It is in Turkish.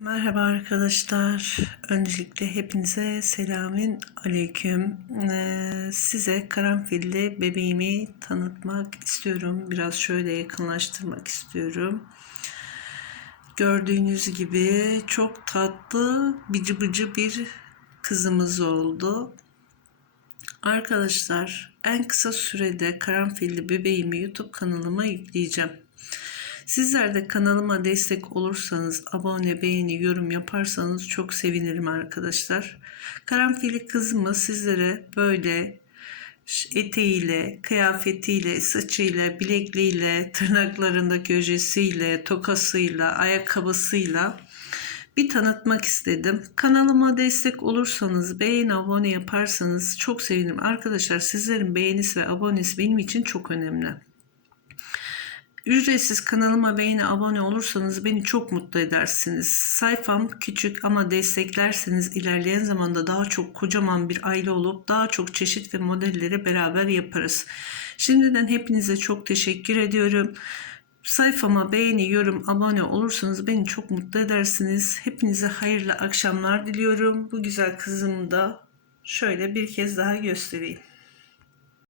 Merhaba arkadaşlar. Öncelikle hepinize selamün aleyküm. Ee, size karanfilli bebeğimi tanıtmak istiyorum. Biraz şöyle yakınlaştırmak istiyorum. Gördüğünüz gibi çok tatlı, bıcı bıcı bir kızımız oldu. Arkadaşlar en kısa sürede karanfilli bebeğimi YouTube kanalıma yükleyeceğim. Sizler de kanalıma destek olursanız, abone, beğeni, yorum yaparsanız çok sevinirim arkadaşlar. Karanfilli kızımı sizlere böyle eteğiyle, kıyafetiyle, saçıyla, bilekliğiyle, tırnaklarındaki ojesiyle, tokasıyla, ayakkabısıyla bir tanıtmak istedim. Kanalıma destek olursanız, beğeni, abone yaparsanız çok sevinirim. Arkadaşlar sizlerin beğenisi ve abonesi benim için çok önemli. Ücretsiz kanalıma beğeni abone olursanız beni çok mutlu edersiniz. Sayfam küçük ama desteklerseniz ilerleyen zamanda daha çok kocaman bir aile olup daha çok çeşit ve modelleri beraber yaparız. Şimdiden hepinize çok teşekkür ediyorum. Sayfama beğeni, yorum, abone olursanız beni çok mutlu edersiniz. Hepinize hayırlı akşamlar diliyorum. Bu güzel kızımı da şöyle bir kez daha göstereyim.